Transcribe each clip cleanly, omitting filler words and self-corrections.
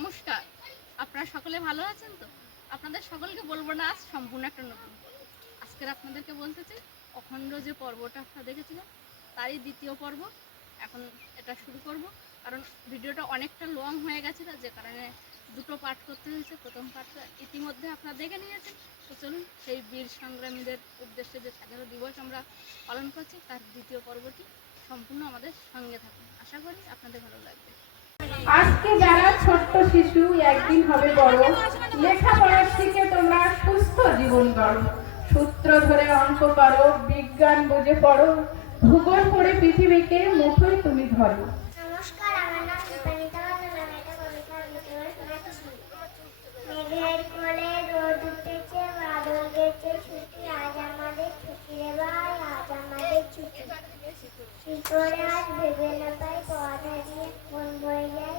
নমস্কার, আপনারা সকলে ভালো আছেন তো? আপনাদের সকলকে বলবো না, আজ সম্পূর্ণ একটা নতুন পর্ব। আজকের আপনাদেরকে বলতে চাই, অখণ্ড যে পর্বটা আপনারা দেখেছিলেন তারই দ্বিতীয় পর্ব এখন এটা শুরু করব। কারণ ভিডিওটা অনেকটা লং হয়ে গেছিলো, যে কারণে দুটো পার্ট করতে হয়েছে। প্রথম পার্টটা ইতিমধ্যে আপনারা দেখে নিয়েছেন। তো চলুন, সেই বীর সংগ্রামীদের উদ্দেশ্যে যে স্বাধীনতা দিবস আমরা পালন করছি তার দ্বিতীয় পর্বটি সম্পূর্ণ আমাদের সঙ্গে থাকুন। আশা করি আপনাদের ভালো লাগবে। আজকে যারা ছোট্ট শিশু একদিন হবে বড়, লেখাপড়া শিখে তোমরা সুস্থ জীবন গড়ো। সূত্র ধরে অঙ্ক করো, বিজ্ঞান বুঝে পড়ো, ভূগোল পড়ে পৃথিবীকে মুঠোয় তুমি ধরো। নমস্কার, আমার নাম দীপানিতা। আমি একটা কবিতা ভিতরে শোনাচ্ছি। মেঘের কোলে রোদ উঠেছে, বাদল গেছে ছুটি, আজ আমাদের ছুটি রে ভাই, আজ আমাদের ছুটি। কি করে আজ ভেবে না পাই, পথ হারিয়ে মন বয়ে যায়।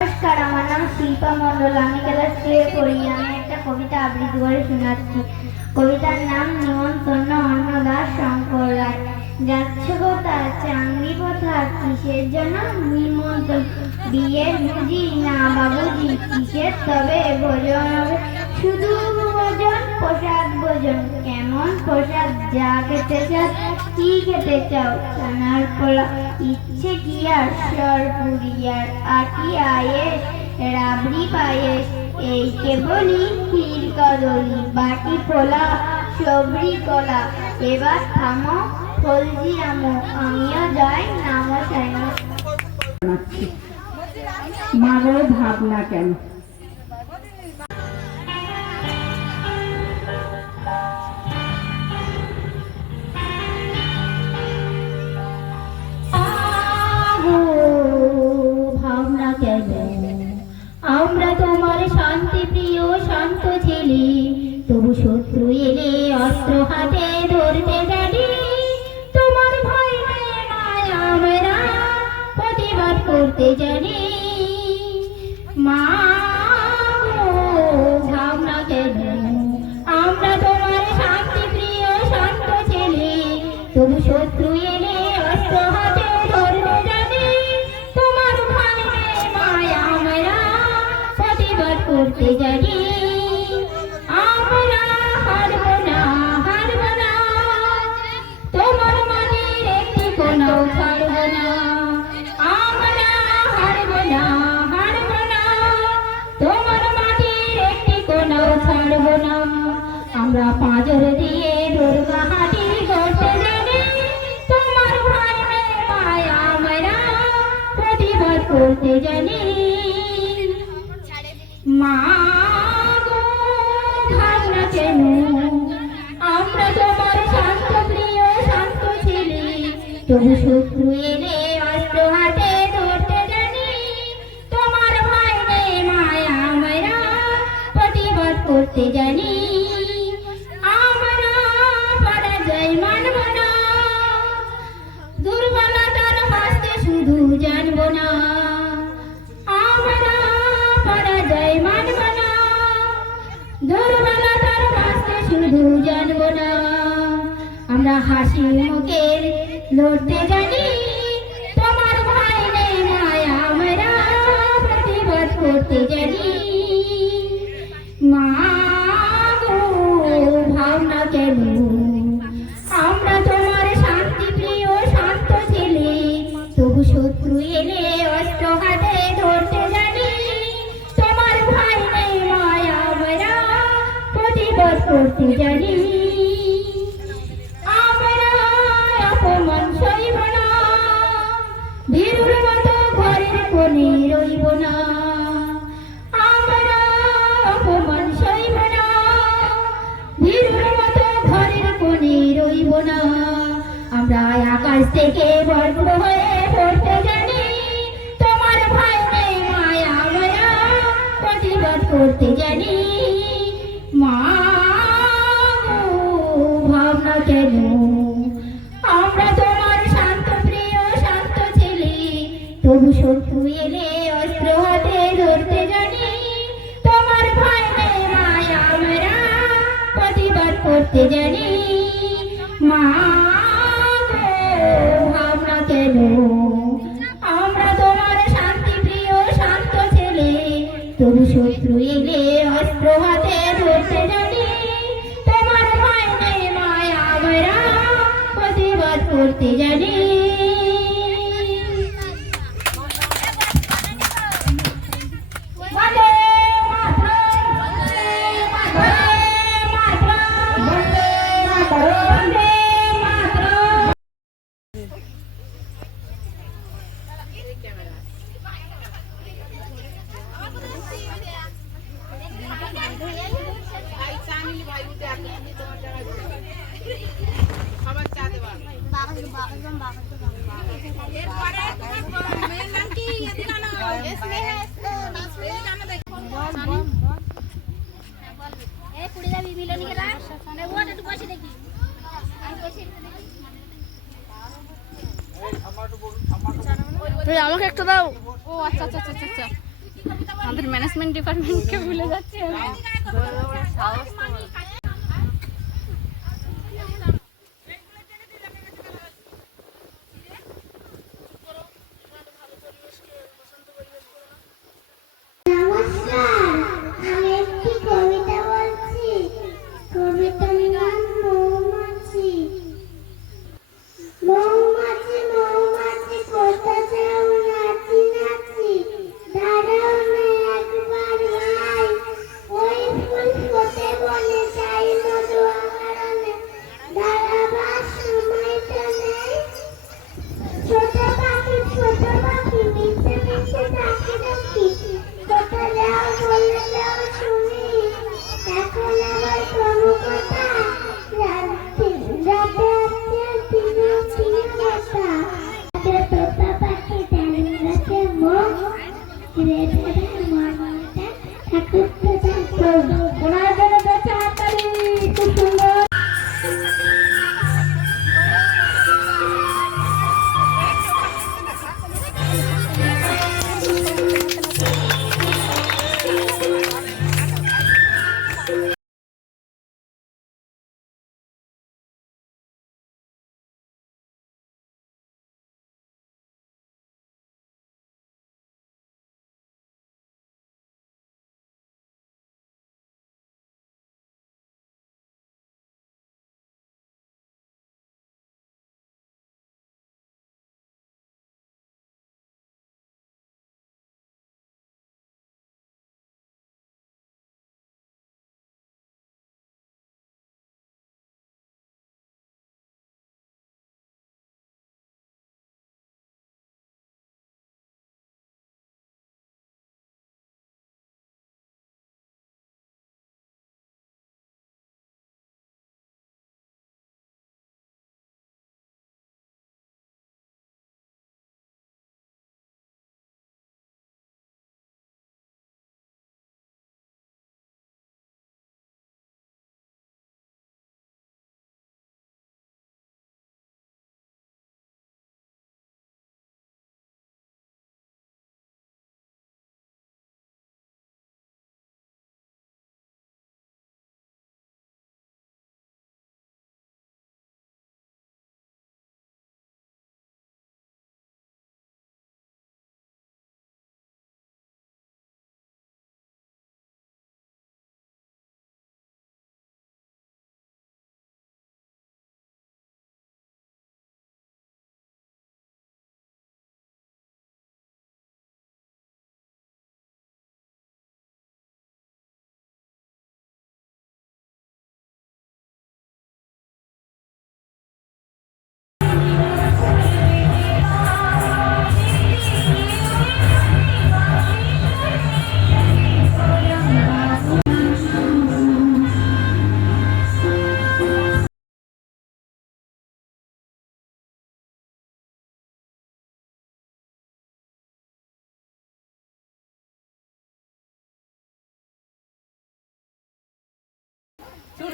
নমস্কার, আমার নাম শিল্পা মণ্ডল। আমি ক্লাস 3 পড়ি। আমি একটা কবিতা আবৃত্তি করে শোনাচ্ছি। কবিতার নাম নিমন্ত্রণ, অন্নদাস শঙ্কর রায়। যাচ্ছে কোথায় চাঙ্গি পথা, কিসের জন্য নিমন্ত্রণ? বিয়ের বুঝি না বাবুজি, কিসের তবে ভোজন হবে? শুধু ভোজন, প্রসাদ ভোজন। কেমন প্রসাদ? যা খেতে চাও। কি খেতে চাও? চানার পোলা। ইচ্ছে কি আর সরপুরি আর আটি আয়েস, রাবড়ি পায়েস, এই কেবলই ক্ষীর কদলি, বাটি পোলা, সবরি কলা। এবার থামো, ফলজি আমো, আমিও যাই নামো সাইনো। মাগো ভাবনা কেন? ভাবনা কেন? আমরা তোমার শান্তি প্রিয় শান্ত ছেলে, তবু শত্রু এলে অস্ত্র হাতে ধরতে জানি। তোমার ভয় নয় আমরা প্রতিবাদ করতে জানি। মা ভাবনা কেন? আমরা তোমার শান্তি প্রিয় শান্ত ছেলে, তবু শত্রু এলে অস্ত্র হাতে ধরতে জানি। তোমার ভয় নয় আমরা প্রতিবাদ করতে জানি। আমরা হারব না, হারব না, তোমার মাটির একটি কোনাও ছাড়ব না। আমরা হারব না, হারব না, তোমার মাটির একটি কোনাও ছাড়ব না। আমরা পাঁজর দিয়ে দুর্গা হাঁটি করতে জানি। তোমার ভয় নয় আমরা প্রতিবাদ করতে জানি। মা গো ভাবনা কেন? আমরা তোমার শান্ত প্রিয় শান্ত ছেলে, তবু শত্রু এলে অস্ত্র হাতে ধরতে জানি। তোমার ভয় নেই মায়া আমরা প্রতিবাদ করতে জানি। আমরা পরাজয় মানব না, দুর্বলতার বাঁচতে শুধু জানব না। আমরা পরাজয় মানব না, দুর্বলতার বাঁচতে শুধু জানব না। আমরা হাসি মুখের লড়তে জানি। তোমার ভয় নেই মায়া আমরা প্রতিবাদ করতে জানি। মা গো ভাবনা কেন? আমরা তোমার শান্তি প্রিয় শান্ত ছেলে, তবু শত্রু এলে অস্ত্র হাতে ধরতে জানি। তোমার ভয় নেই মায়া আমরা প্রতিবাদ করতে জানি। আমরা অপমান সইব না, ভীরুর মতো ঘরের কোণে রইব না। আমরা অপমান সইব না, ভীরুর মতো ঘরের কোণে রইব না। আমরা আকাশ থেকে বর্গ হয়ে পড়তে জানি। তোমার ভয় নেই মায়া আমরা করতে জানি মা গো, ভাবনা কেন আমরা তোমার শান্ত প্রিয় শান্ত ছেলে, তবু শত্রু এলে অস্ত্র হাতে ধরতে জানি তোমার ভয় নেই মায়া আমরা প্রতিবাদ করতে জানি মা গো, ভাবনা কেন আমরা তোমার শান্তি প্রিয় শান্ত ছেলে, তবু শত্রু এলে অস্ত্র হাতে ধরতে জানি তোমার ভয় নেই মায়া আমরা প্রতিবাদ করতে জানি। বন্দে মাতরম, বন্দে মাতরম, বন্দে মাতরম, বন্দে মাতরম। আমাকে একটা দাও। ও আচ্ছা আচ্ছা আচ্ছা আচ্ছা, আমাদের ম্যানেজমেন্ট ডিপার্টমেন্টকে ভুলে যাচ্ছি আমি।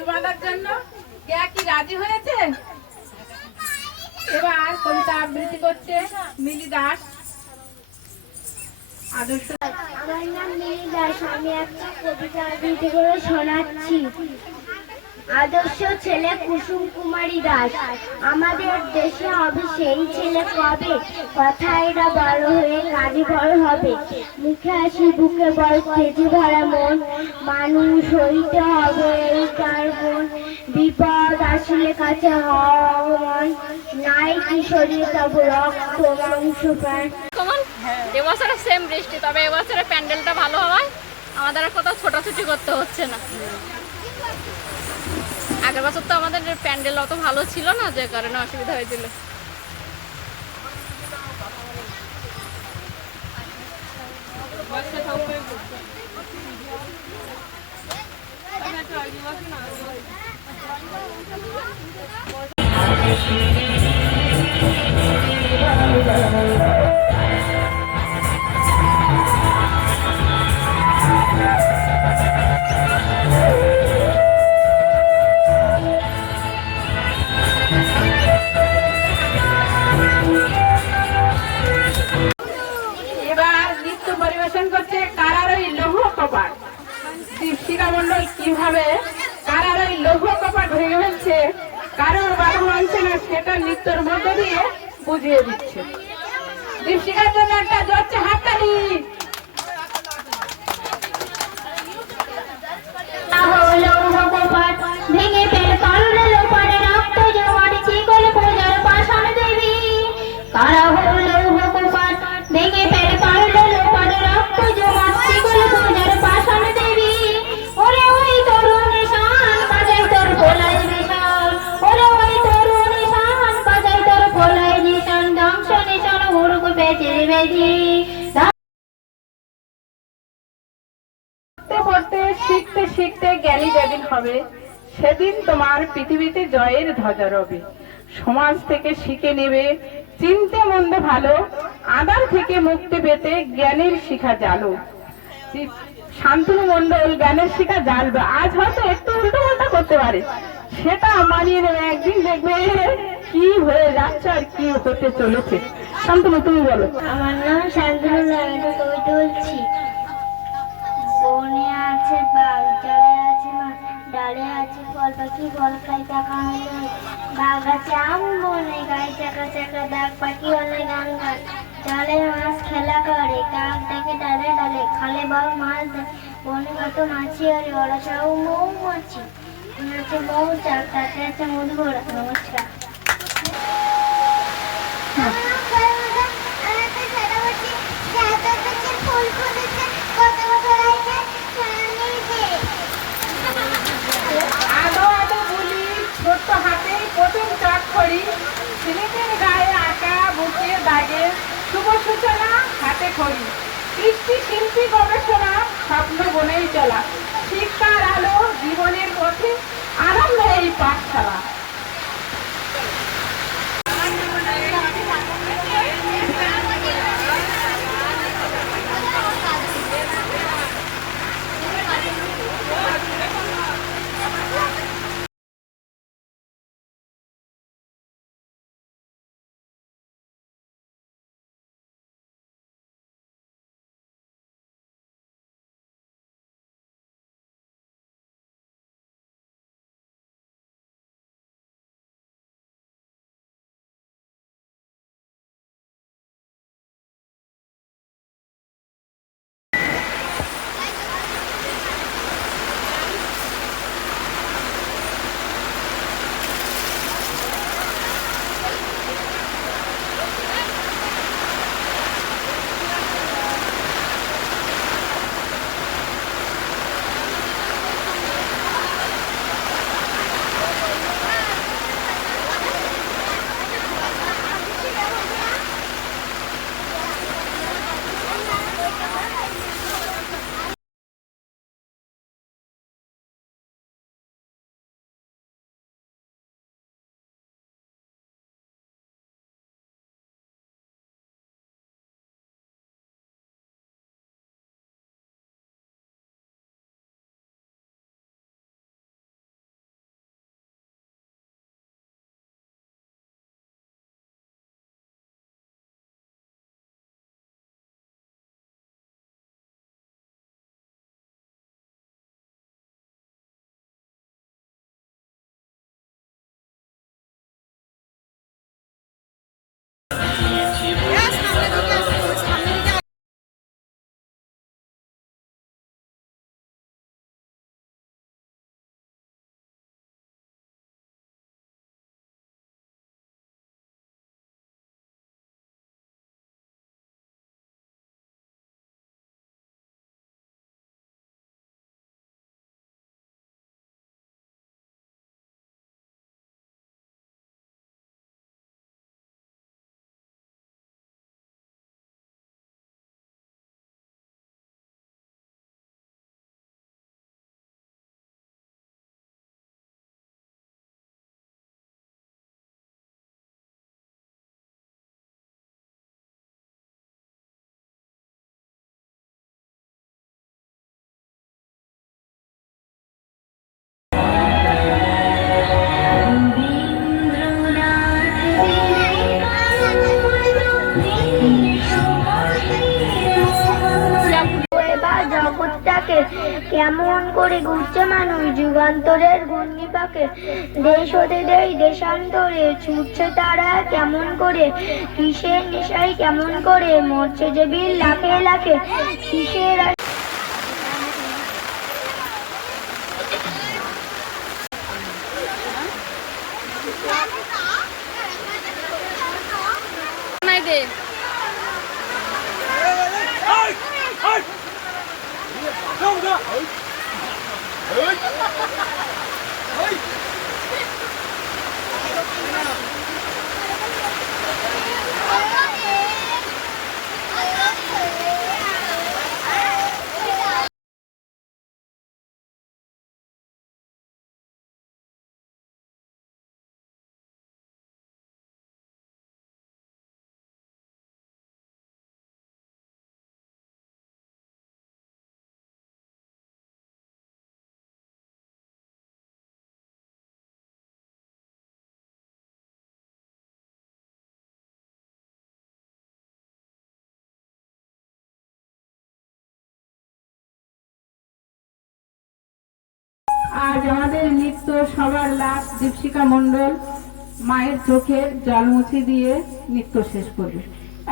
বাঁধার জন্য কে কি রাজি হয়েছে? এবার কবিতা আবৃত্তি করছে মিলি দাস। আদর্শ। আমার নাম মিলি দাস, আমি একটা কবিতা আবৃত্তি করে শোনাচ্ছি। আদর্শ ছেলে কুসুম কুমারী দাস, আমাদের দেশে হবে সেই ছেলে কবে, কথাইরা বড় হয়ে কাজে বড় হবে, মুখে হাসি বুকে বড় তেজি ভরা মন, মানুষ হইতে হবে এই তার গুণ, বিপদ আসলে কাছে হওয়া নাই কি শরীরে তব রক্ত মাংস প্রাণ। কমন এবছরে সেম বৃষ্টি, তবে এবছরে প্যান্ডেলটা ভালো হওয়ায় আমাদের আর কোথাও ছোটাছুটি করতে হচ্ছে না। আগের বছর তো আমাদের প্যান্ডেল অত ভালো ছিল না, যে কারণে অসুবিধা হয়েছিল। এবার নৃত্য পরিবেশন করছে কারার ওই লৌহ কপাট। দীপশিখা মণ্ডল কিভাবে কারার ওই লৌহ কপাট ভেঙে ফেলছে, কারোর বাধা মানছে না, সেটা নৃত্যের মধ্যে দিয়ে বুঝিয়ে দিচ্ছে। দীপশিখার জন্য একটা জোরছে হাততালি। ভেঙে ফেল কারণে লোপারে রক্ত জমাট চিকল পূজার পাষাণ দেবী, কারা হলো ভগবান ভেঙে ফেল কারণে লোপারে রক্ত জমাট চিকল পূজার পাষাণ দেবী, ওরে ওই তরুণ নিশান বাজাই তোর ভোলাই নিশান, ওরে ওই তরুণ নিশান বাজাই তোর ভোলাই নিশান, ধ্বংস নিশান উড়ুক বেঁচে বেঁধি। পড়তে শিখতে শিখতে জ্ঞানী যেদিন হবে, সেদিন তোমার পৃথিবীতে জয়ের ধ্বজা রবে। সমাজ থেকে শিখে নেবে চিনতে মন্দ ভালো, আদার থেকে মুক্তি পেতে জ্ঞানের শিখা জালো। শান্তনু মণ্ডল জ্ঞানের শিখা জ্বালবে। আজ হয়তো একটু উল্টো পাল্টা করতে পারে, সেটা মানিয়ে নেবে, একদিন দেখবে কি হয়ে যাচ্ছে আর কি হতে চলেছে। শান্তনু তুমি বলো। আমার নাম শান্তনু, আমি তো কবিতা বলছি। বনে আছে বাঘ, জলে আছে মাছ, ডালে আছে ফল পাখি বল খাই টাকা হলে, বাঘ আছে আম বনে গায়ে চাকা চাকা দাগ পাখি হলে গান গায়, জলে মাছ খেলা করে কাক দেখে ডালে ডালে, খালে বাঘ মাছ দেয়, বনে কত মাছি আরে ওরা সব মৌমাছি, আছে মৌচাক তাতে আছে মধু ভরা। নমস্কার। আদো আদো বলি ছোট্ট হাতে প্রথম চাক খড়ি, ছেলেদের গায়ে আঁকা বুকে দাগে শুভ সূচনা হাতে খড়ি, কৃষ্টি শিল্পী গবেষণা স্বপ্ন বনেই চলা, শিক্ষার আলো জীবনের পথে আরম্ভ এই পাঠশালা। ডাকে, কেমন করে ঘুরছে মানুষ যুগান্তরের ঘূর্ণিপাকে। দেশ হতে দেই দেশান্তরে ছুটছে তারা কেমন করে, কিসের নেশায় কেমন করে মরছে যে বীর লাখে লাখে, কিসের নাই দে আজ আমাদের নৃত্য সবার লাস্ট দীপশিখা মণ্ডল মায়ের চোখের জল মুছে দিয়ে নৃত্য শেষ করবে।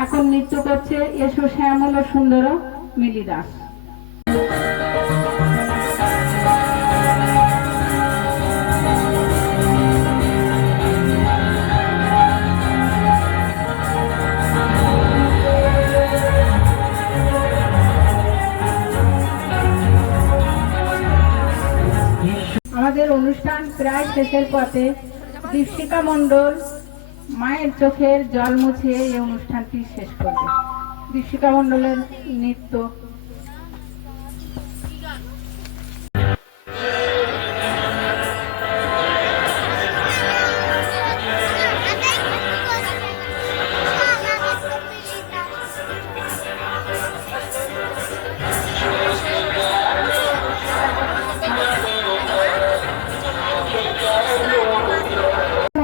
এখন নৃত্য করছে এসো শ্যামল সুন্দর মিলি দাস। আমাদের অনুষ্ঠান প্রায় শেষের পথে। দীপশিখা মণ্ডল মায়ের চোখের জল মুছে এই অনুষ্ঠানটি শেষ করবে। দীপশিখা মণ্ডলের নৃত্য।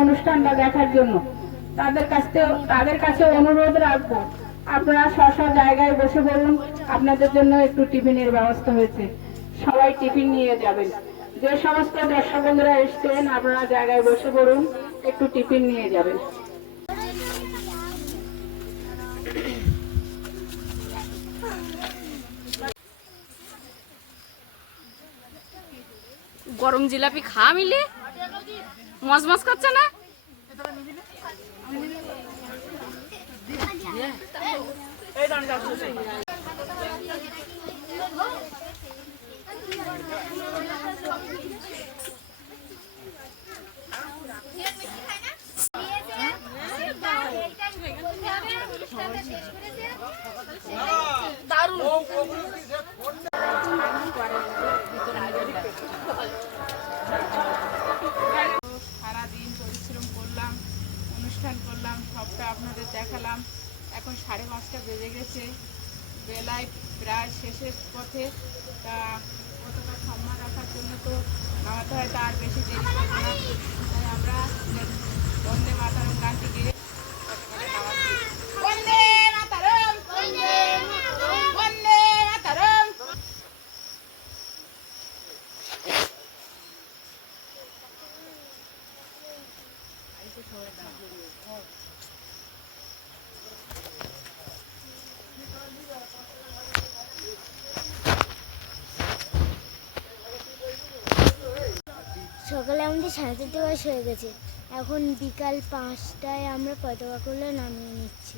অনুষ্ঠানটা দেখার জন্য তাদের কাছে অনুরোধ রাখবো, আপনারা স্ব জায়গায় বসে বলুন। আপনাদের জন্য একটু টিফিনের ব্যবস্থা হয়েছে, সবাই টিফিন নিয়ে যাবেন। যে সমস্ত দর্শক বন্ধুরা এসছেন আপনারা জায়গায় বসে পড়ুন, একটু টিফিন নিয়ে যাবেন। গরম জিলাপি খাওয়া মিলে মজমজ করছে না? সারাদিন পরিশ্রম করলাম, অনুষ্ঠান করলাম, সবটা আপনাদের দেখালাম। এখন 5:30 বেজে গেছে, বেলায় প্রায় শেষের পথে। তা কতটা সম্মান রাখার জন্য তো আমাদের হয়তো আর বেশি দেরি করবো না। তাই আমরা বন্দে মাতরম গানটি গেয়ে বন্দে মাতরম, বন্দে মাতরম। সকালে আমাদের 4:30 বয়স হয়ে গেছে, এখন বিকাল 5টায় আমরা পতাকা করলে নামিয়ে নিচ্ছি।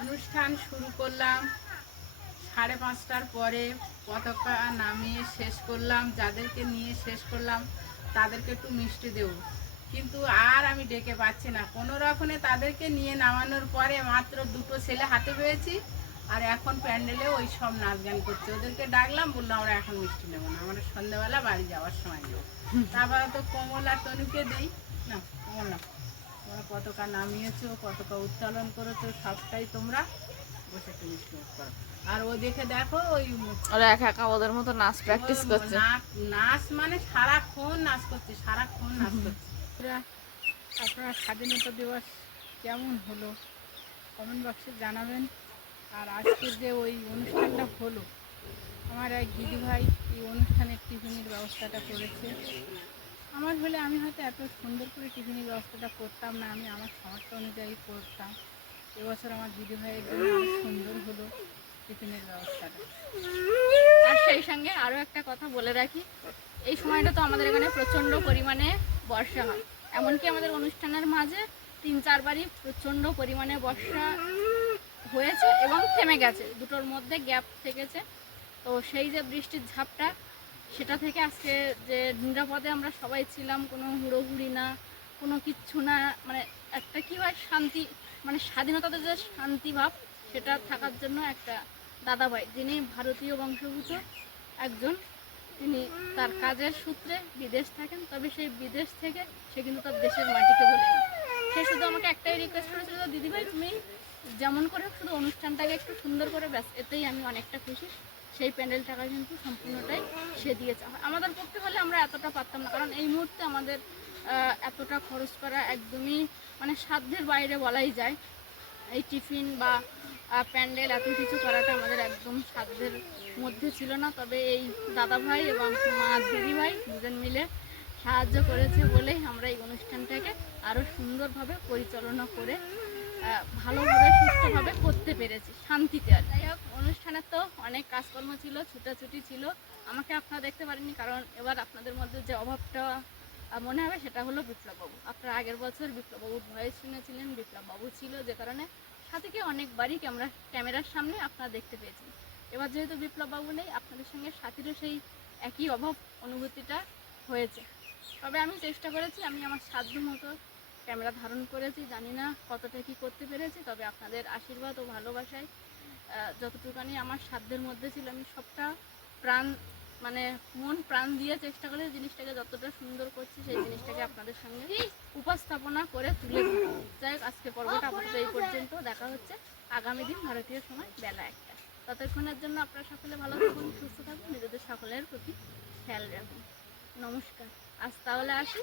অনুষ্ঠান শুরু করলাম 5:30টার পরে, পতাকা নামিয়ে শেষ করলাম। যাদেরকে নিয়ে শেষ করলাম তাদেরকে একটু মিষ্টি দেব, কিন্তু আর আমি ডেকে পাচ্ছি না। কোনো রকমে তাদেরকে নিয়ে নামানোর পরে মাত্র 2টো ছেলে হাতে পেয়েছি, আর এখন প্যান্ডেলে ওই সব নাচ গান করছে। ওদেরকে ডাকলাম, বললাম আমরা এখন মিষ্টি নেবো না, আমরা সন্ধ্যাবেলা বাড়ি যাওয়ার সময় নেবো। তারপরে তো কমল আর তনুকে দিই না। কমল না, তোমরা পতাকা নামিয়েছো, পতাকা উত্তোলন করেছো, সবটাই তোমরা বসে একটু মিষ্টি মুখ করো। আর ওদিকে দেখো ওই ওরা একা একা ওদের মতো নাচ প্র্যাকটিস করছে। নাচ মানে সারাক্ষণ নাচ করছে, সারাক্ষণ নাচ করছে। আপনারা স্বাধীনতা দিবস কেমন হলো কমেন্ট বক্সে জানাবেন। আর আজকের যে ওই অনুষ্ঠানটা হলো, আমার এক দিদিভাই এই অনুষ্ঠানের টিফিনের ব্যবস্থাটা করেছে। আমার হলে আমি হয়তো এত সুন্দর করে টিফিনের ব্যবস্থাটা করতাম না, আমি আমার সামর্থ্য অনুযায়ী করতাম। এবছর আমার দিদিভাইয়ের জন্য অনেক সুন্দর হলো টিফিনের ব্যবস্থাটা। আর সেই সঙ্গে আরও একটা কথা বলে রাখি, এই সময়টা তো আমাদের এখানে প্রচণ্ড পরিমাণে বর্ষা হয়। এমনকি আমাদের অনুষ্ঠানের মাঝে 3-4 বারই প্রচণ্ড পরিমাণে বর্ষা হয়েছে এবং থেমে গেছে, দুটোর মধ্যে গ্যাপ থেকেছে। তো সেই যে বৃষ্টির ঝাপটা, সেটা থেকে আজকে যে নিরাপদে আমরা সবাই ছিলাম, কোনো হুড়োহুড়ি না, কোনো কিচ্ছু না, মানে একটা কী হয় শান্তি, মানে স্বাধীনতাতে যে শান্তিভাব, সেটা থাকার জন্য একটা দাদাভাই, যিনি ভারতীয় বংশোদ্ভূত একজন, তিনি তার কাজের সূত্রে বিদেশ থাকেন, তবে সেই বিদেশ থেকে সে কিন্তু তার দেশের মাটিকে বলেনি। সে শুধু আমাকে একটাই রিকোয়েস্ট করেছিল, দিদিভাই তুমি যেমন করে হোক শুধু অনুষ্ঠানটাকে একটু সুন্দর করে, ব্যাস এতেই আমি অনেকটা খুশি। সেই প্যান্ডেল টাকা কিন্তু সম্পূর্ণটাই সে দিয়েছে। আমাদের পক্ষে হলে আমরা এতটা পারতাম না, কারণ এই মুহূর্তে আমাদের এতটা খরচ করা একদমই মানে সাধ্যের বাইরে বলাই যায়। এই টিফিন বা প্যান্ডেল এত কিছু করাটা আমাদের একদম সাধ্যের মধ্যে ছিল না। তবে এই দাদাভাই এবং মা দিদিভাই দুজন মিলে সাহায্য করেছে বলেই আমরা এই অনুষ্ঠানটাকে আরও সুন্দরভাবে পরিচালনা করে ভালোভাবে সুস্থভাবে করতে পেরেছি শান্তিতে। আর যাই হোক, অনুষ্ঠানের তো অনেক কাজকর্ম ছিল, ছুটাছুটি ছিল, আমাকে আপনারা দেখতে পারেননি, কারণ এবার আপনাদের মধ্যে যে অভাবটা মনে হবে সেটা হলো বিপ্লববাবু। আপনারা আগের বছর বিপ্লববাবুর ভয়েস শুনেছিলেন, বিপ্লববাবু ছিল, যে কারণে সাথীকে অনেকবারই ক্যামেরার সামনে আপনারা দেখতে পেয়েছেন। এবার যেহেতু বিপ্লববাবু নেই, আপনাদের সঙ্গে সাথীরও সেই একই অভাব অনুভূতিটা হয়েছে। তবে আমি চেষ্টা করেছি, আমি আমার সাধ্য মতো ক্যামেরা ধারণ করেছি, জানি না কতটা কী করতে পেরেছি, তবে আপনাদের আশীর্বাদ ও ভালোবাসায় যতটুকানি আমার সাধ্যের মধ্যে ছিল, আমি সবটা প্রাণ মানে মন প্রাণ দিয়ে চেষ্টা করে জিনিসটাকে যতটা সুন্দর করছি, সেই জিনিসটাকে আপনাদের সঙ্গে উপস্থাপনা করে তুলে ধরি। যাই হোক, আজকের পর্বটা আপাতত এই পর্যন্ত। দেখা হচ্ছে আগামী দিন ভারতীয় সময় বেলা 1টায়। ততক্ষণের জন্য আপনারা সকলে ভালো থাকুন, সুস্থ থাকুন, নিজেদের সকলের প্রতি খেয়াল রাখুন। নমস্কার, আজ তাহলে আসি।